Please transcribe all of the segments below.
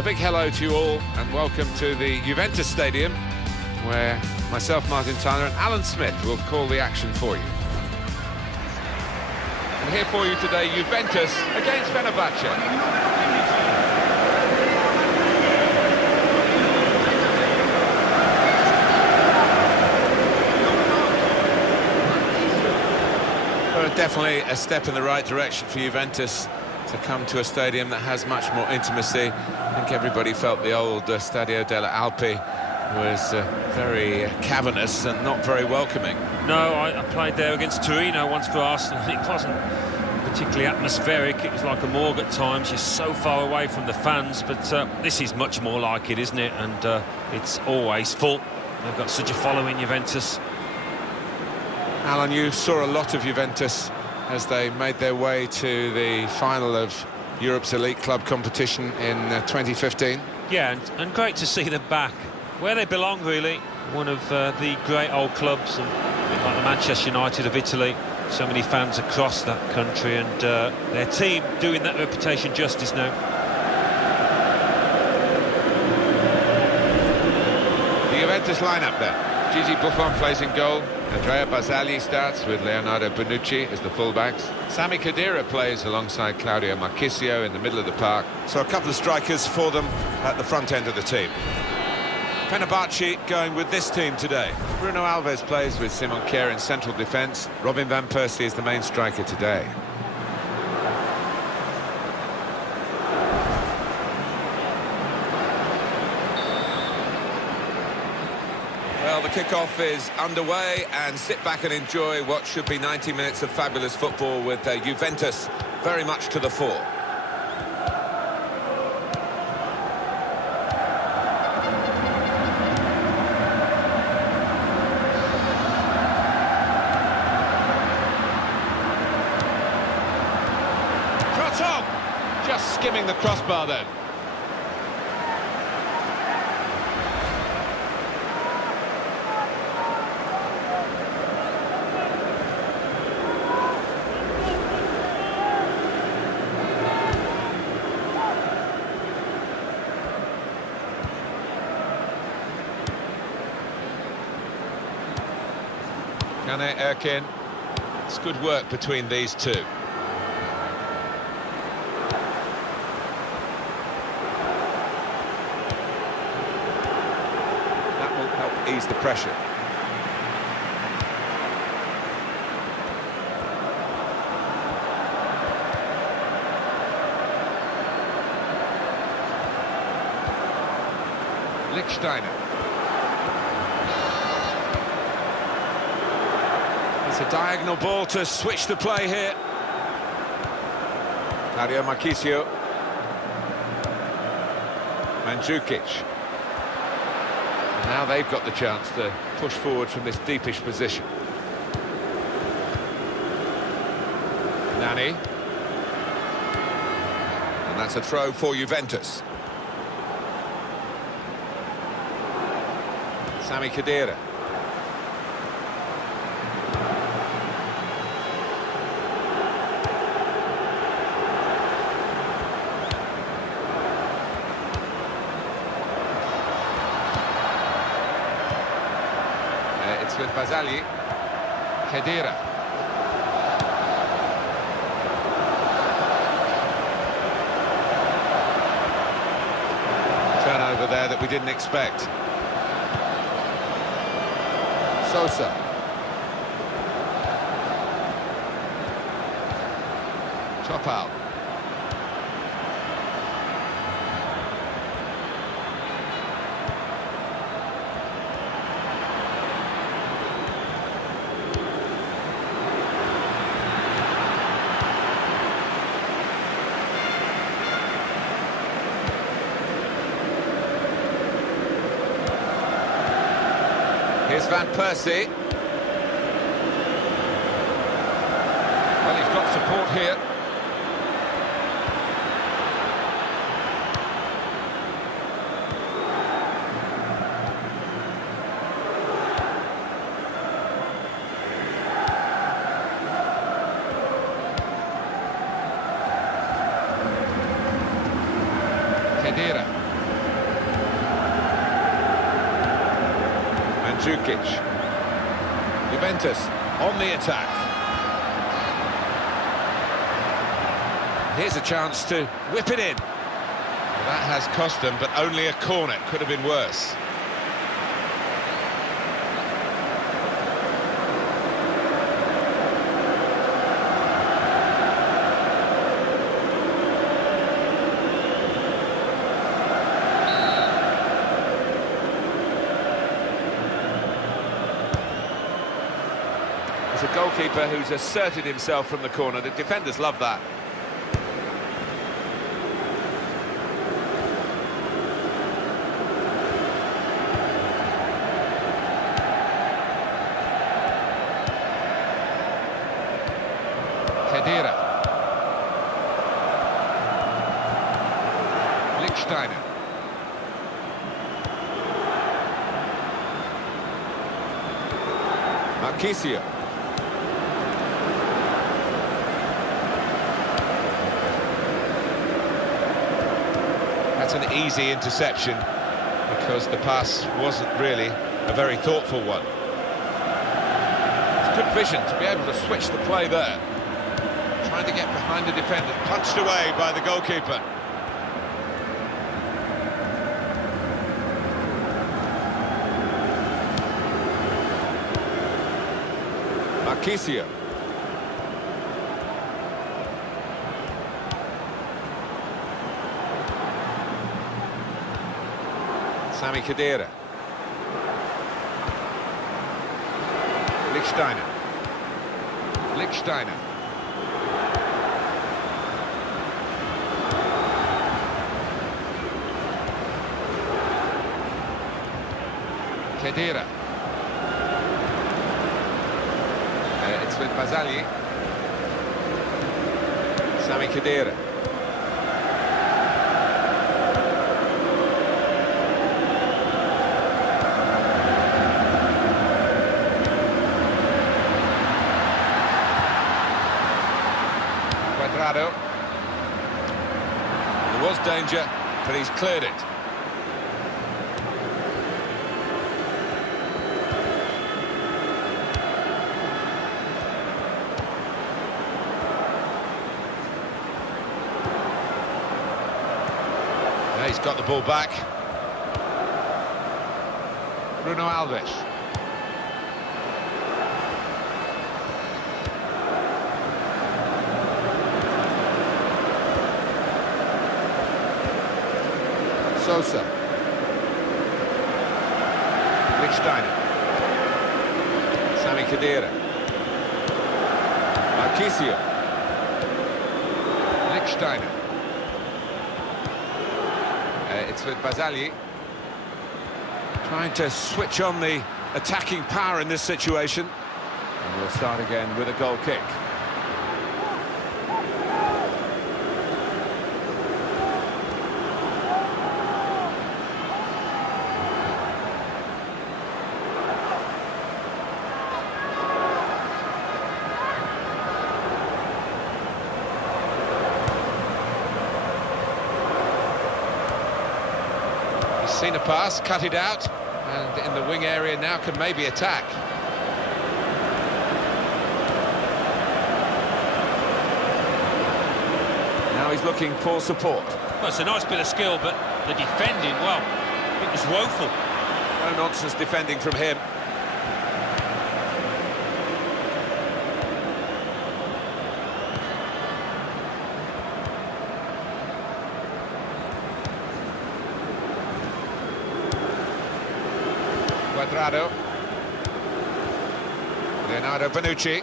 A big hello to you all and welcome to the Juventus Stadium, where myself, Martin Tyler, and Alan Smith will call the action for you. And here for you today, Juventus against Fenerbahce. Definitely a step in the right direction for Juventus to come to a stadium that has much more intimacy. I think everybody felt the old Stadio delle Alpi was very cavernous and not very welcoming. No, I played there against Turin once for Arsenal. It wasn't particularly atmospheric. It was like a morgue at times. You're so far away from the fans, but this is much more like it, isn't it? And it's always full. They've got such a following, Juventus. Alan, you saw a lot of Juventus as they made their way to the final of Europe's elite club competition in 2015. Yeah, and great to see them back where they belong, really. One of the great old clubs, and like the Manchester United of Italy. So many fans across that country, and their team doing that reputation justice now. The Juventus lineup there. Gigi Buffon plays in goal. Andrea Barzagli starts with Leonardo Bonucci as the fullbacks. Sami Khedira plays alongside Claudio Marchisio in the middle of the park. So a couple of strikers for them at the front end of the team. Fenerbahce going with this team today. Bruno Alves plays with Simon Kjær in central defence. Robin van Persie is the main striker today. Well, the kickoff is underway, and sit back and enjoy what should be 90 minutes of fabulous football with Juventus very much to the fore. Shot on! Just skimming the crossbar then. Kane Erkin. It's good work between these two. That will help ease the pressure. Lichtsteiner. It's a diagonal ball to switch the play here. Claudio Marchisio. Mandzukic. And now they've got the chance to push forward from this deepish position. Nani. And that's a throw for Juventus. Sami Khedira. It's with Barzagli. Khedira. Turnover there that we didn't expect. Sosa. Top out. Here's Van Persie. Well, he's got support here. Khedira. Mandzukic. Juventus on the attack. Here's a chance to whip it in. Well, that has cost them, but only a corner. Could have been worse. It's a goalkeeper who's asserted himself from the corner. The defenders love that. Khedira. Lichtsteiner. Marchisio. That's an easy interception because the pass wasn't really a very thoughtful one. It's good vision to be able to switch the play there. Trying to get behind the defender, punched away by the goalkeeper. Marchisio. Sami Khedira. Lichtsteiner. Lichtsteiner. Khedira. It's with Bazali. Sami Khedira. There was danger, but he's cleared it. Now he's got the ball back. Bruno Alves. Sosa. Lichtsteiner. Sami Khedira. Marchisio. Lichtsteiner. It's with Bazali. Trying to switch on the attacking power in this situation. And we'll start again with a goal kick. Seen a pass, cut it out, and in the wing area now can maybe attack. Now he's looking for support. Well, it's a nice bit of skill, but the defending, well, it was woeful. No nonsense defending from him. Quadrado. Leonardo Bonucci.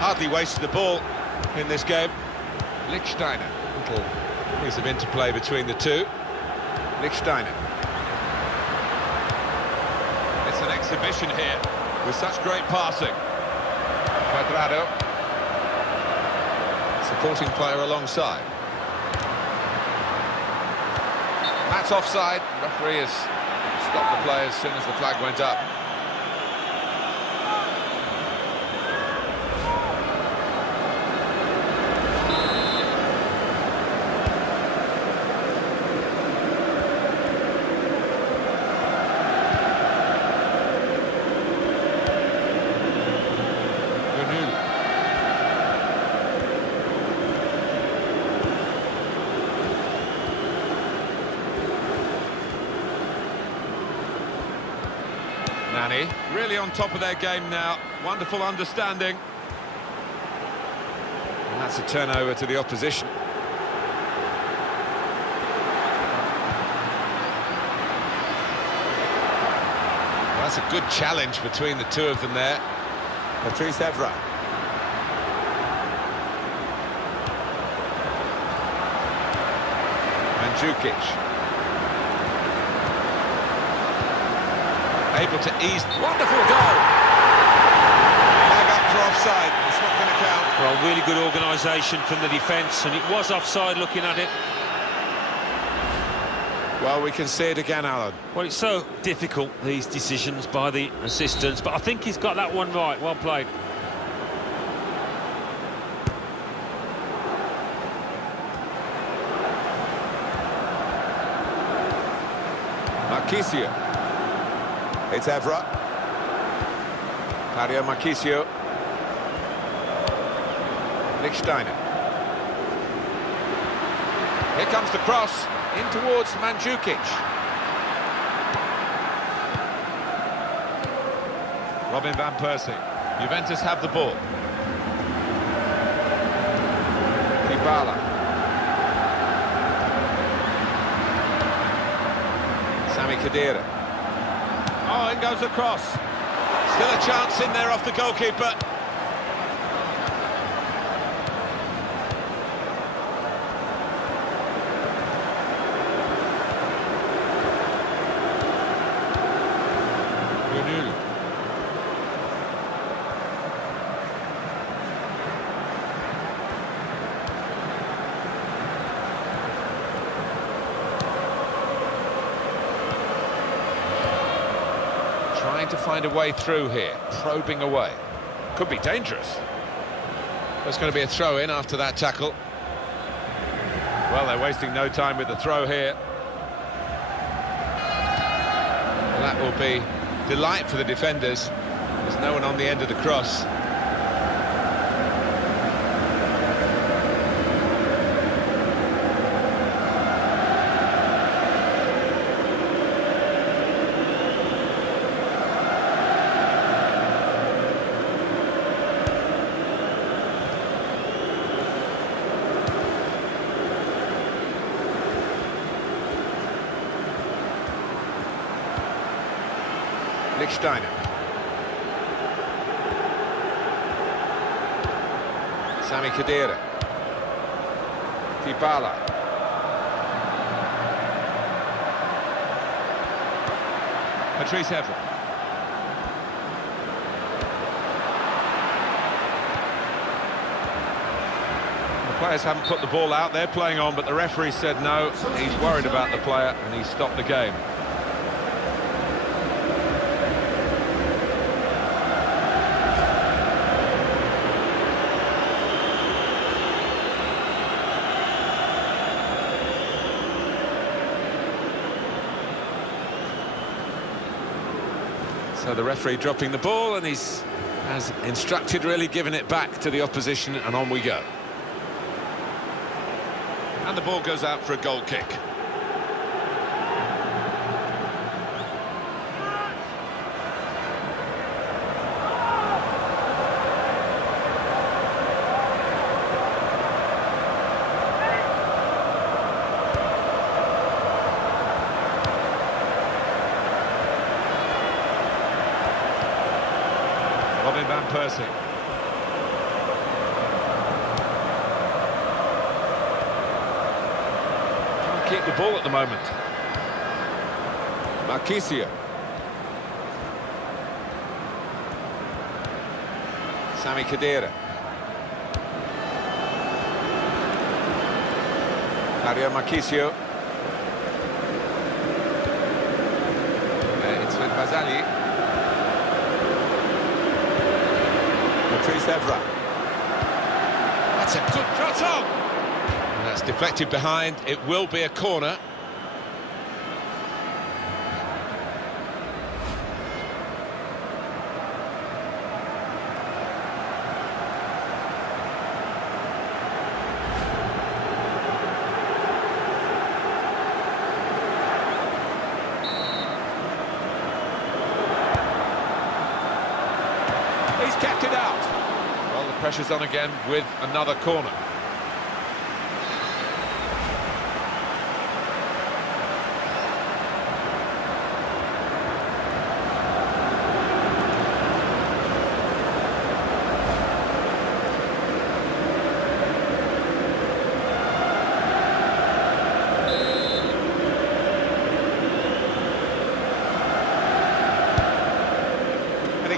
Hardly wasted the ball in this game. Lichtsteiner. Little piece of interplay between the two. Lichtsteiner. It's an exhibition here with such great passing. Quadrado. Supporting player alongside. That's offside. Referee has stopped the play as soon as the flag went up. Nani, really on top of their game now. Wonderful understanding. And that's a turnover to the opposition. Well, that's a good challenge between the two of them there. Patrice Evra. Mandzukic. Able to ease. Wonderful goal! Flag up for offside. It's not going to count. Well, really good organisation from the defence, and it was offside looking at it. Well, we can see it again, Alan. Well, it's so difficult, these decisions by the assistants, but I think he's got that one right. Well played. Marchisio. It's Evra. Claudio Marchisio. Lichtsteiner. Here comes the cross. In towards Mandzukic. Robin van Persie. Juventus have the ball. Dybala. Sami Khedira. Oh, in goes the cross. Still a chance in there off the goalkeeper. Gunul. Trying to find a way through here, probing away. Could be dangerous. There's going to be a throw-in after that tackle. Well, they're wasting no time with the throw here. Well, that will be delight for the defenders. There's no one on the end of the cross. Lichtsteiner. Sami Khedira. Dybala. Patrice Evra. The players haven't put the ball out, they're playing on, but the referee said no. He's worried about the player and he stopped the game. So the referee dropping the ball, and he's, as instructed, really giving it back to the opposition, and on we go. And the ball goes out for a goal kick. Robin van Persie. Can't keep the ball at the moment. Marchisio. Sami Khedira. Mario Marchisio. It's with Bazzali. Patrice Evra. That's a good shot on. And that's deflected behind. It will be a corner. kept it out. Well, the pressure's on again with another corner.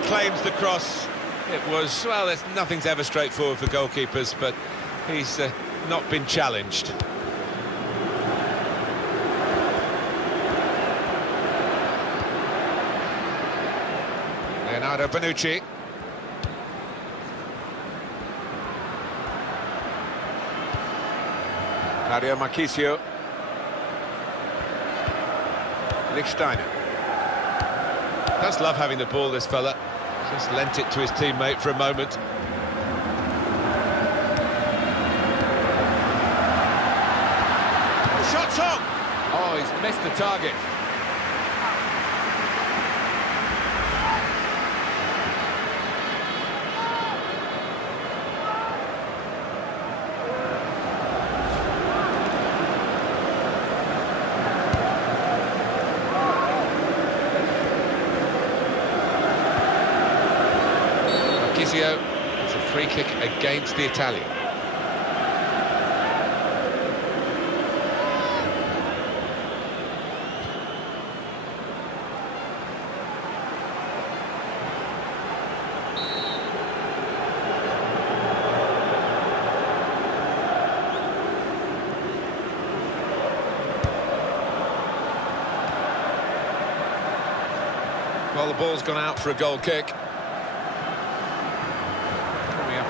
Claims the cross. It was, well, nothing's ever straightforward for goalkeepers, but he's not been challenged. Leonardo Bonucci. Claudio Marchisio. Lichtsteiner. Does love having the ball, this fella. Just lent it to his teammate for a moment. The shot's on! Oh, he's missed the target. It's a free kick against the Italian. Well, the ball's gone out for a goal kick.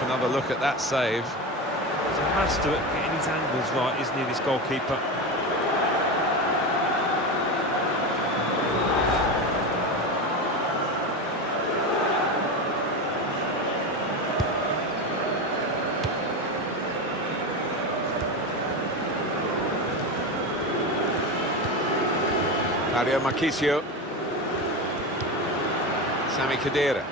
Another look at that save. He's a master at getting his angles right, isn't he, this goalkeeper? Mario Marchisio. Sami Khedira.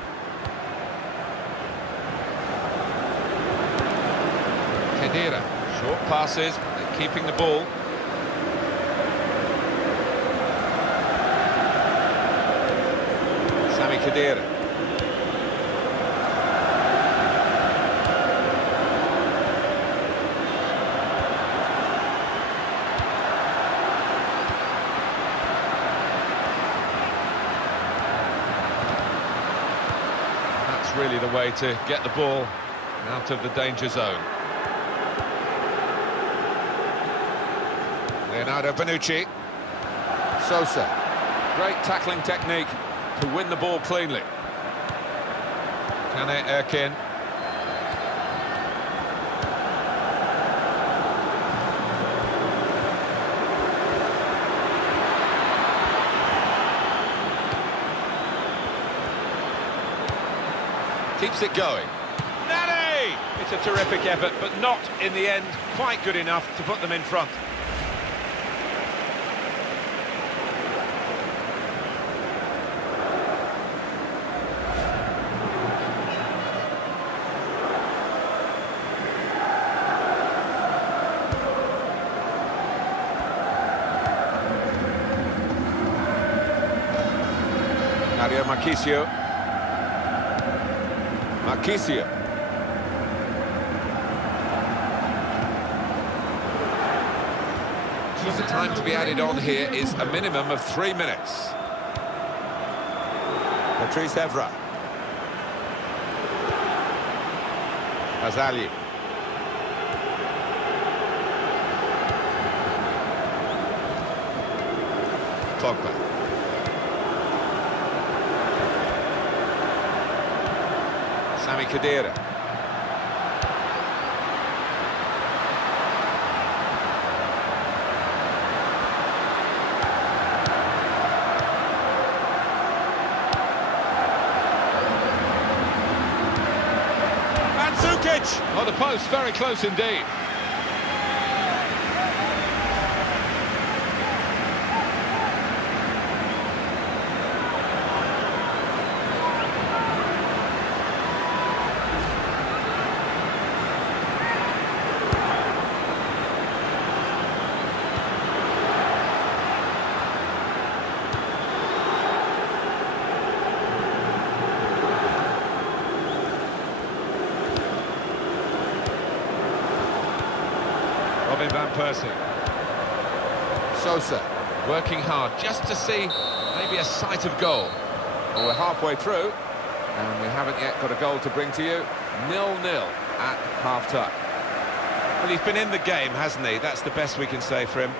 Khedira, short passes, but keeping the ball. Sami Khedira. That's really the way to get the ball out of the danger zone. Leonardo Bonucci. Sosa. Great tackling technique to win the ball cleanly. Kane Erkin. Keeps it going. Nani! It's a terrific effort, but not in the end quite good enough to put them in front. Mario Marchisio. Marchisio. The time to be added on here is a minimum of 3 minutes. Patrice Evra. Azali. Pogba. Sami Khedira. Oh, the post, very close indeed. Robin van Persie. Sosa, working hard just to see maybe a sight of goal. Well, we're halfway through, and we haven't yet got a goal to bring to you. 0-0 at half-time. Well, he's been in the game, hasn't he? That's the best we can say for him.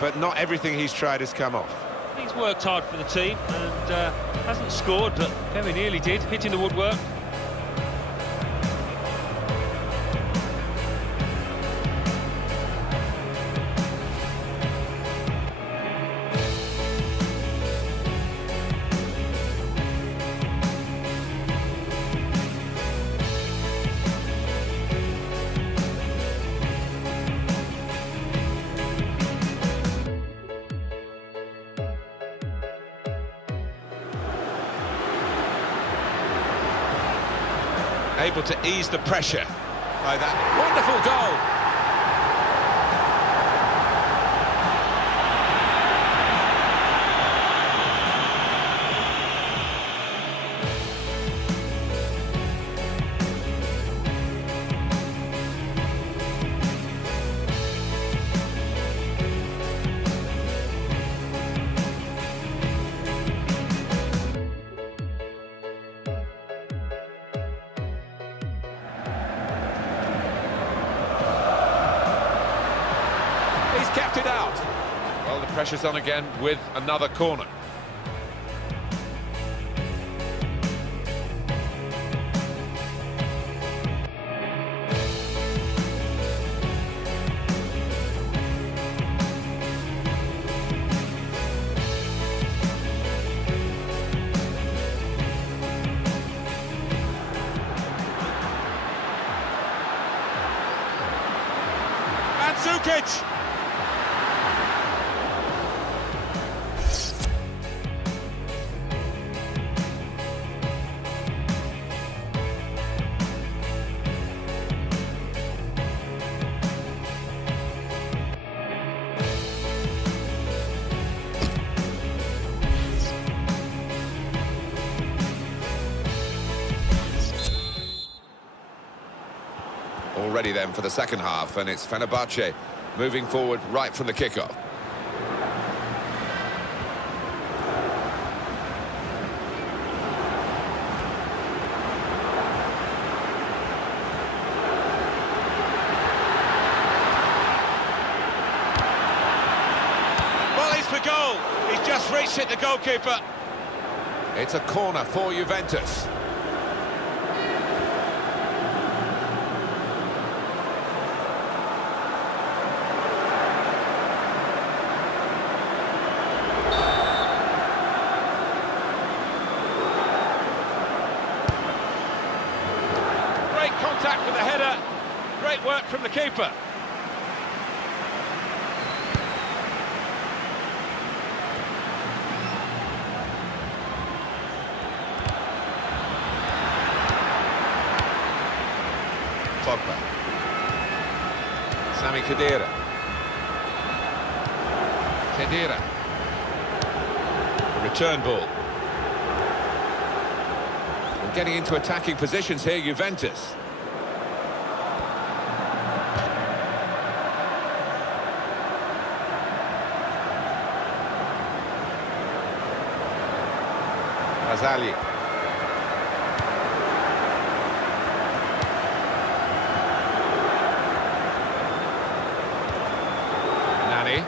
But not everything he's tried has come off. He's worked hard for the team and hasn't scored, but very nearly did, hitting the woodwork. Able to ease the pressure by that wonderful goal. Kept it out. Well, the pressure's on again with another corner. Mandzukic! Already then for the second half, and it's Fenerbahce moving forward right from the kickoff. Volleys for goal. He's just reached it, the goalkeeper. It's a corner for Juventus. Contact with the header. Great work from the keeper. Pogba. Sami Khedira. Khedira. A return ball. And getting into attacking positions here, Juventus. Azali. Nani.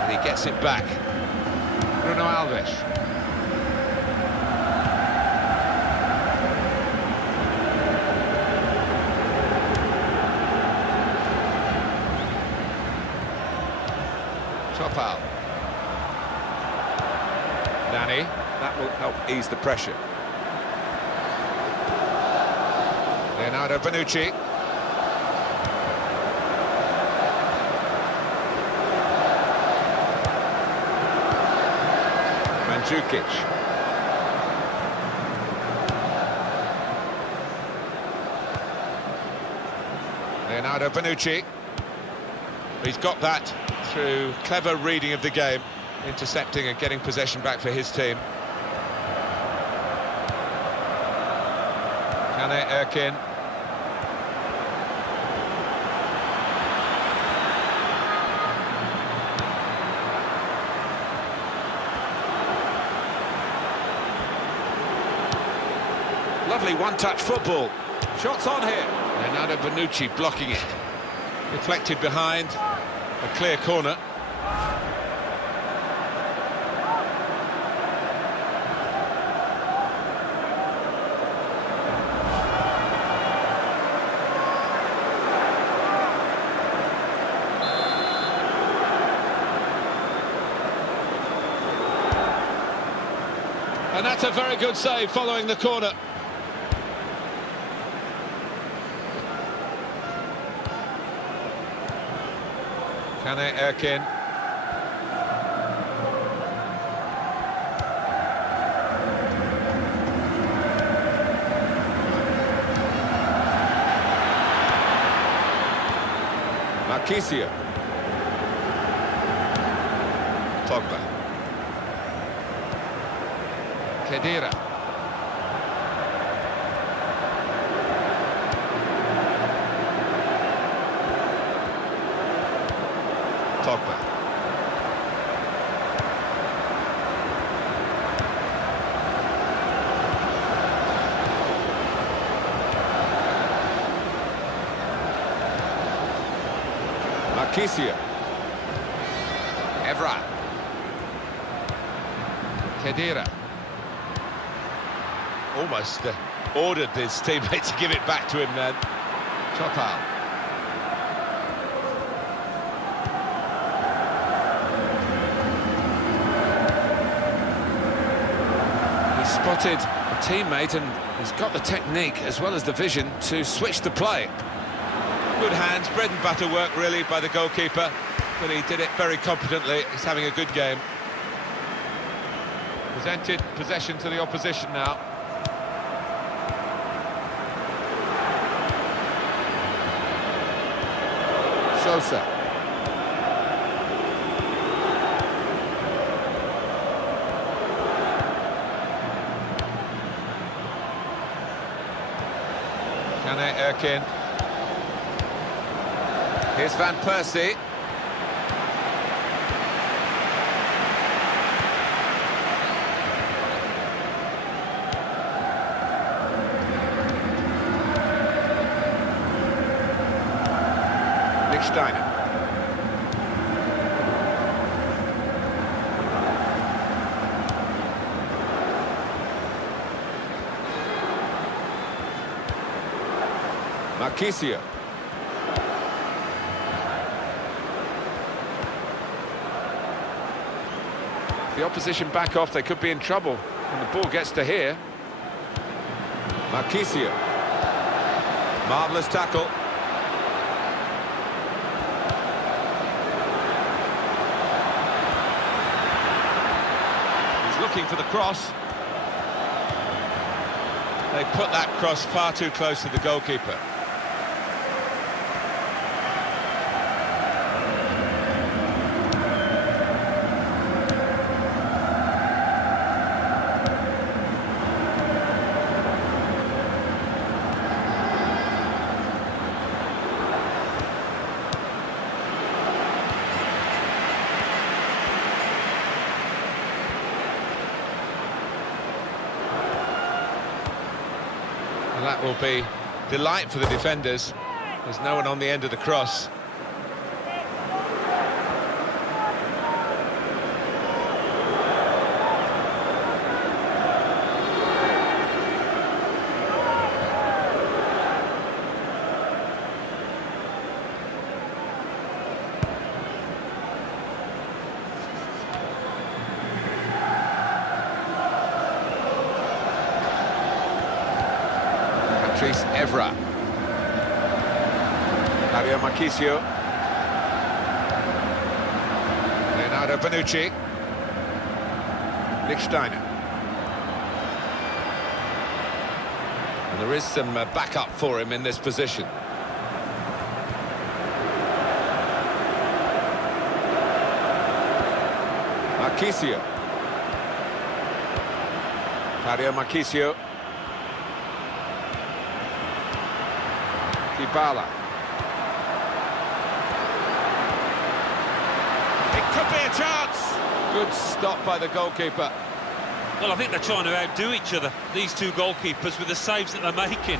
And he gets it back. Bruno Alves. Topal. Nani, that will help ease the pressure. Leonardo Bonucci. Mandzukic. Leonardo Bonucci. He's got that through clever reading of the game, intercepting and getting possession back for his team. Kane Erkin. Lovely one-touch football. Shots on here. Leonardo Bonucci blocking it. Deflected behind. A clear corner. And that's a very good save following the corner. Kane Erkin. Marchisio. Pogba. Khedira. Pogba. Marchisio. Evra. Khedira. Almost ordered his teammate to give it back to him then. Topal. He spotted a teammate and he's got the technique as well as the vision to switch the play. Good hands, bread and butter work really by the goalkeeper, but he did it very competently. He's having a good game. Presented possession to the opposition now. Sosa. Kane Erkin. Here's Van Persie. Steiner. Marchisio. The opposition back off, they could be in trouble when the ball gets to here. Marchisio. Marvellous tackle. Looking for the cross. They put that cross far too close to the goalkeeper. That will be delight for the defenders. There's no one on the end of the cross. Evra. Mario Marchisio. Leonardo Bonucci. Steiner. And there is some backup for him in this position. Marchisio. Claudio Marchisio. Dybala. It could be a chance. Good stop by the goalkeeper. Well, I think they're trying to outdo each other, these two goalkeepers, with the saves that they're making.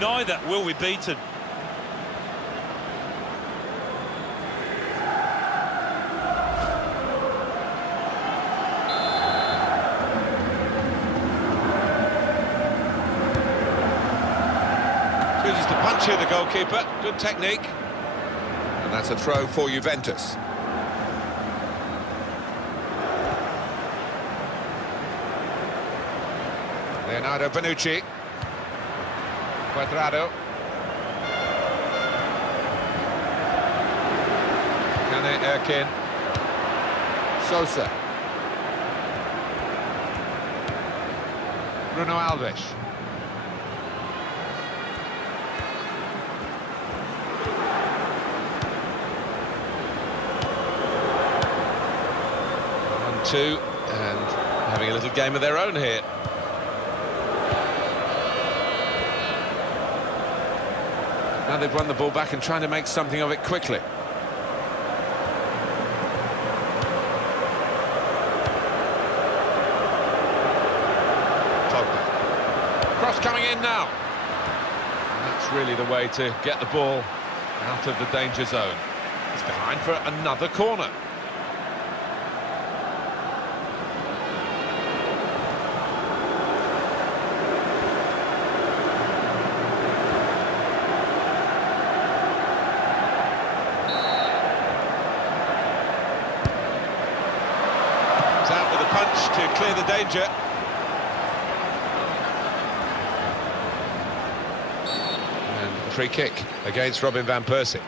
Neither will be beaten. Chooses to punch here, the goalkeeper. Good technique. And that's a throw for Juventus. Leonardo Bonucci. Cuadrado. Kane Erkin. Sosa. Bruno Alves. Two, and having a little game of their own here. Now they've won the ball back and trying to make something of it quickly. Pogba. Cross coming in now. And that's really the way to get the ball out of the danger zone. It's behind for another corner. Punch to clear the danger. And a free kick against Robin van Persie.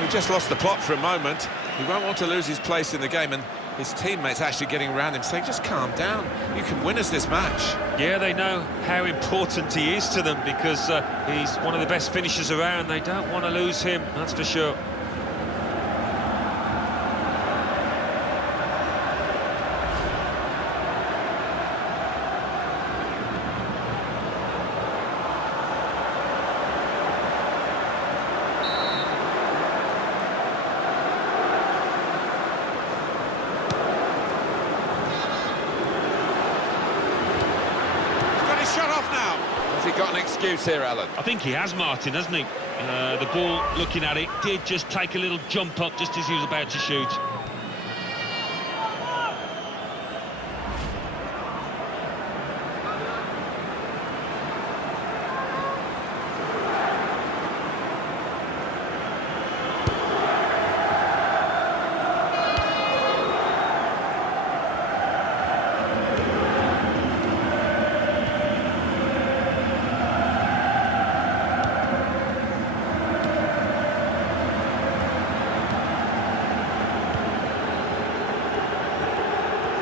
He just lost the plot for a moment. He won't want to lose his place in the game, and his teammates actually getting around him saying, just calm down, you can win us this match. Yeah, they know how important he is to them, because he's one of the best finishers around. They don't want to lose him, that's for sure. Shut off now. Has he got an excuse here, Alan? I think he has, Martin, hasn't he? The ball, looking at it, did just take a little jump up just as he was about to shoot.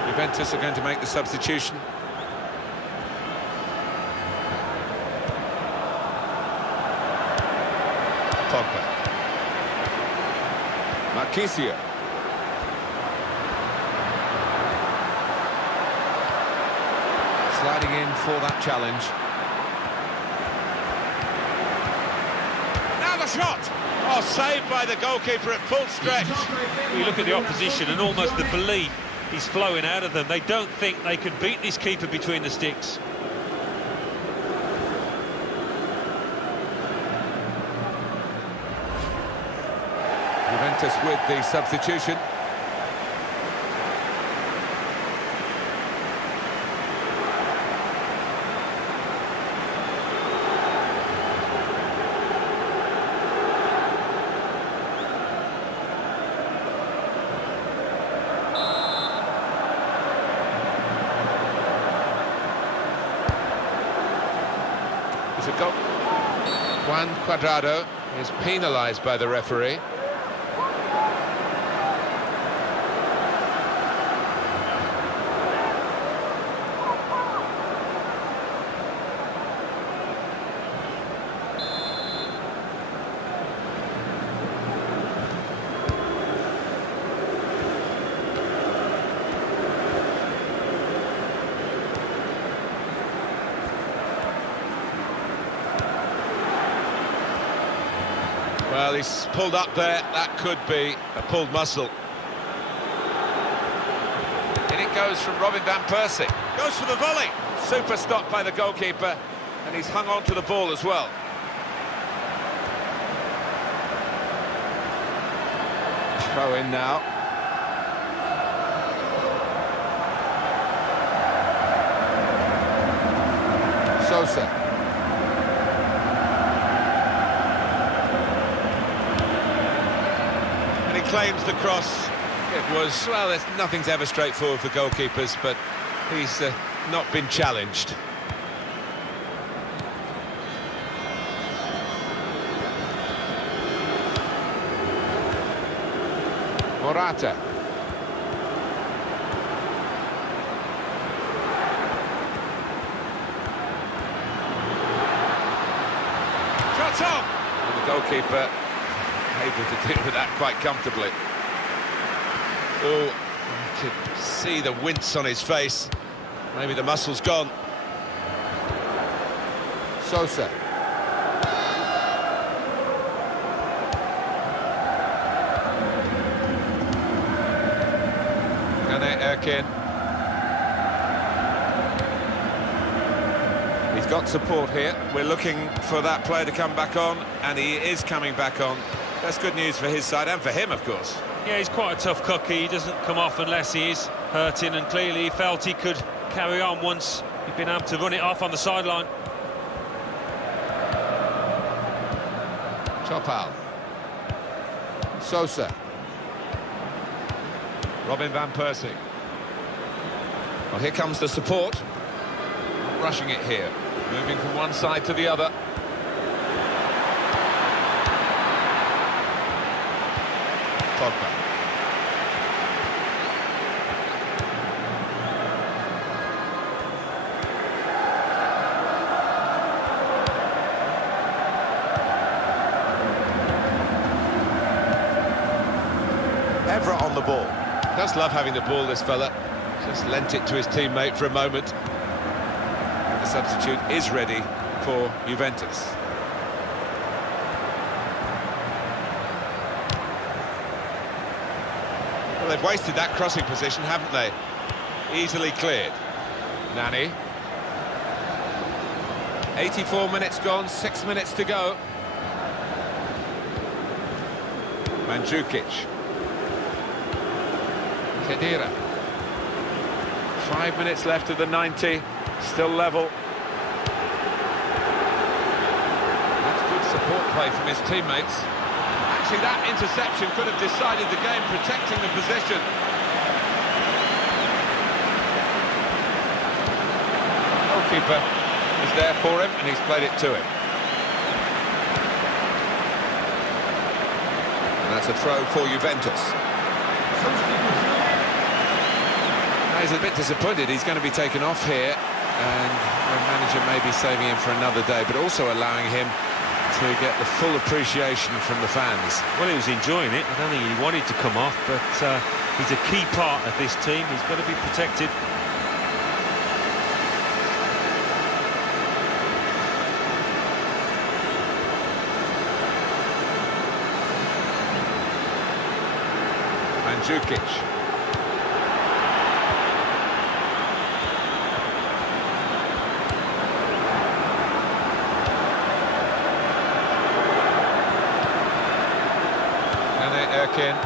Juventus are going to make the substitution. Pogba. Marchisio. Sliding in for that challenge. Now the shot! Oh, saved by the goalkeeper at full stretch. You look at the opposition and almost the belief is flowing out of them. They don't think they can beat this keeper between the sticks. Juventus with the substitution. It's a goal. Juan Cuadrado is penalised by the referee. Well, he's pulled up there. That could be a pulled muscle. In it goes from Robin van Persie. Goes for the volley. Super stop by the goalkeeper, and he's hung on to the ball as well. Throw in now. Sosa. And he claims the cross. It was, well, nothing's ever straightforward for goalkeepers, but he's not been challenged. Morata. Shot on! And the goalkeeper able to deal with that quite comfortably. Oh, you could see the wince on his face. Maybe the muscle's gone. Sosa. Erkin. He's got support here. We're looking for that player to come back on, and he is coming back on. That's good news for his side and for him, of course. Yeah, he's quite a tough cookie. He doesn't come off unless he is hurting, and clearly he felt he could carry on once he'd been able to run it off on the sideline. Topal. Sosa. Robin van Persie. Well, here comes the support. Rushing it here. Moving from one side to the other. Pogba. Evra on the ball. Does love having the ball, this fella. Just lent it to his teammate for a moment. And the substitute is ready for Juventus. Well, they've wasted that crossing position, haven't they? Easily cleared. Nani. 84 minutes gone, 6 minutes to go. Mandzukic. Khedira. 5 minutes left of the 90, still level. That's good support play from his teammates. Actually, that interception could have decided the game, protecting the position. Goalkeeper is there for him, and he's played it to him. And that's a throw for Juventus. He's a bit disappointed. He's going to be taken off here, and the manager may be saving him for another day, but also allowing him to get the full appreciation from the fans. Well, he was enjoying it. I don't think he wanted to come off, but he's a key part of this team. He's got to be protected. Mandzukic. Erkin.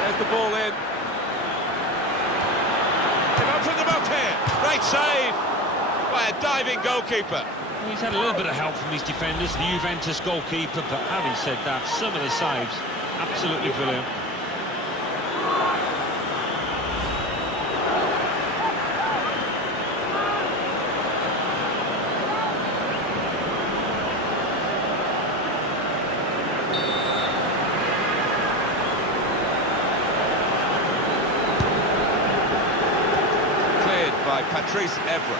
There's the ball in. They've opened them up here. Great save by a diving goalkeeper. He's had a little bit of help from his defenders, the Juventus goalkeeper, but having said that, some of the saves, absolutely brilliant. By Patrice Evra.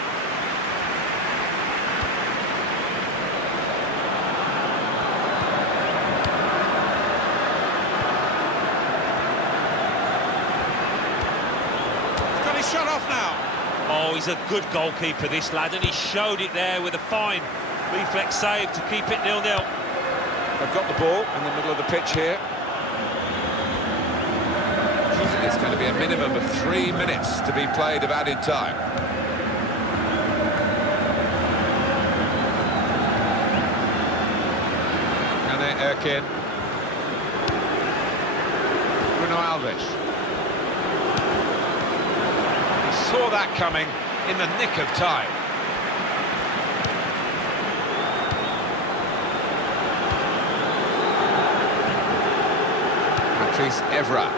He's got his shot off now. Oh, Oh, he's a good goalkeeper, this lad, and he showed it there with a fine reflex save to keep it 0-0. They've got the ball in the middle of the pitch here. It's going to be a minimum of 3 minutes to be played of added time. Erkin. Bruno Alves. He saw that coming in the nick of time. Patrice Evra.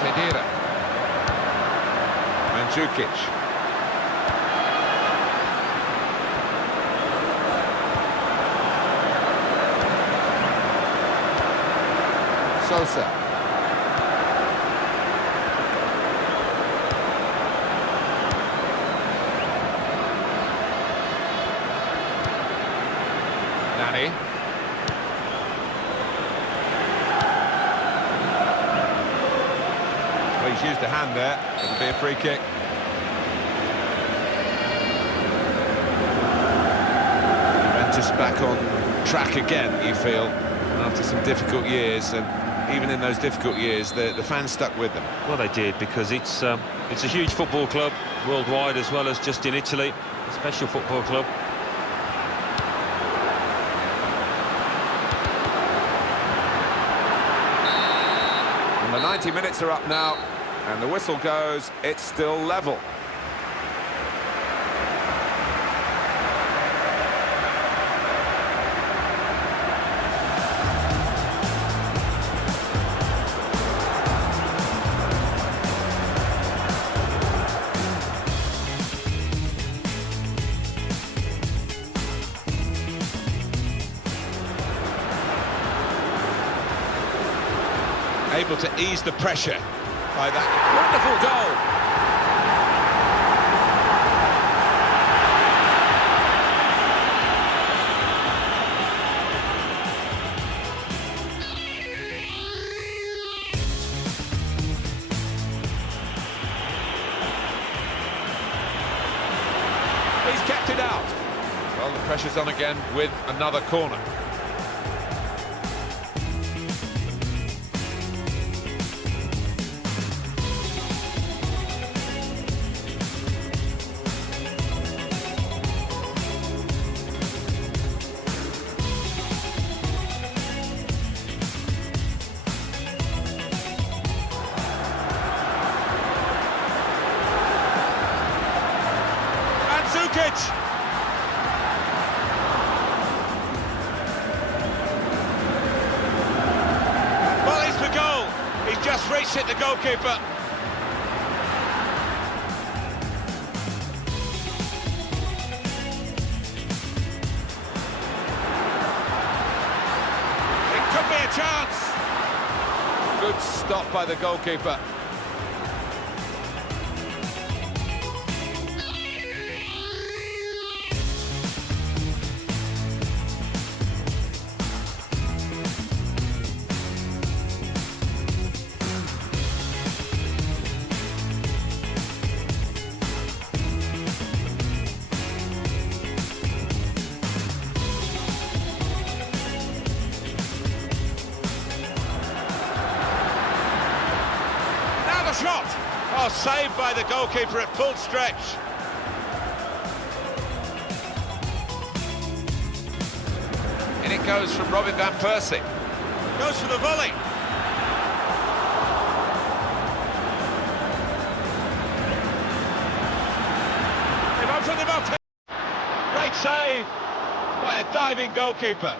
Kedira. Mandzukic. Sosa. Nani. Well, he's used a hand there. It'll be a free kick. Juventus back on track again, you feel, after some difficult years, and even in those difficult years, the fans stuck with them. Well, they did, because it's a huge football club worldwide as well as just in Italy. A special football club. And the 90 minutes are up now, and the whistle goes. It's still level. Able to ease the pressure by that wonderful goal. He's kept it out. Well, the pressure's on again with another corner. Volleys for goal. He's just reached it, the goalkeeper. It could be a chance. Good stop by the goalkeeper. Shot! Oh, saved by the goalkeeper at full stretch. In it goes from Robin van Persie. Goes for the volley. They've opened them up. Great save by a diving goalkeeper.